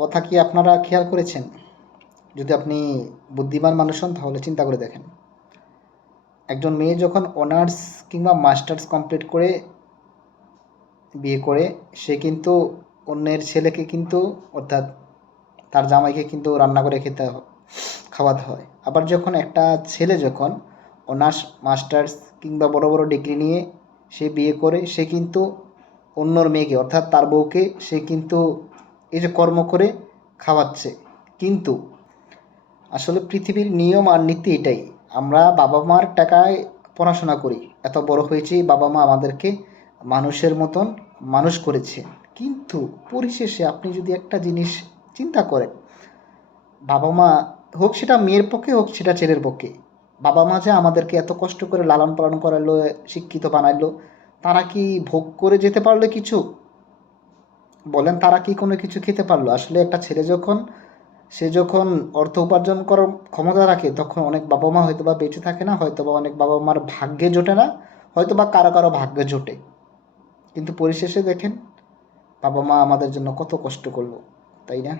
কথা কি আপনারা খেয়াল করেছেন? যদি আপনি বুদ্ধিমান মানুষ হন তাহলে চিন্তা করে দেখেন, একজন মেয়ে যখন অনার্স কিংবা মাস্টার্স কমপ্লিট করে বিয়ে করে, সে কিন্তু অন্যের ছেলেকে কিন্তু, অর্থাৎ তার জামাইকে কিন্তু রান্না করে খাওয়াতে হয়। আবার যখন একটা ছেলে যখন অনার্স মাস্টার্স কিংবা বড় বড় ডিগ্রি নিয়ে সে বিয়ে করে, সে কিন্তু অন্যর মেয়েকে অর্থাৎ তার বউকে সে কিন্তু এই যে কর্ম করে খাওয়াচ্ছে। কিন্তু আসলে পৃথিবীর নিয়ম আর নীতি এটাই, আমরা বাবা মার টাকায় পড়াশোনা করি, এত বড় হয়েছি, বাবা মা আমাদেরকে মানুষের মতন মানুষ করেছে। কিন্তু পরিশেষে আপনি যদি একটা জিনিস চিন্তা করেন, বাবা মা, হোক সেটা মেয়ের পক্ষে হোক সেটা ছেলের পক্ষে, বাবা মা যে আমাদেরকে এত কষ্ট করে লালন পালন করালো, শিক্ষিত বানাইলো, তারা কি ভোগ করে যেতে পারলো কিছু? বলেন, তারা কি কোনো কিছু খেতে পারলো? আসলে একটা ছেলে যখন, সে যখন অর্থ উপার্জন করার ক্ষমতা রাখে, তখন অনেক বাবা মা হয়তো বা বেঁচে থাকে না, হয়তো বা অনেক বাবা মার ভাগ্যে জোটে না, হয়তো বা কারো কারো ভাগ্যে জোটে। কিন্তু পরিশেষে দেখেন, বাবা মা আমাদের জন্য কত কষ্ট করলো, তাই না?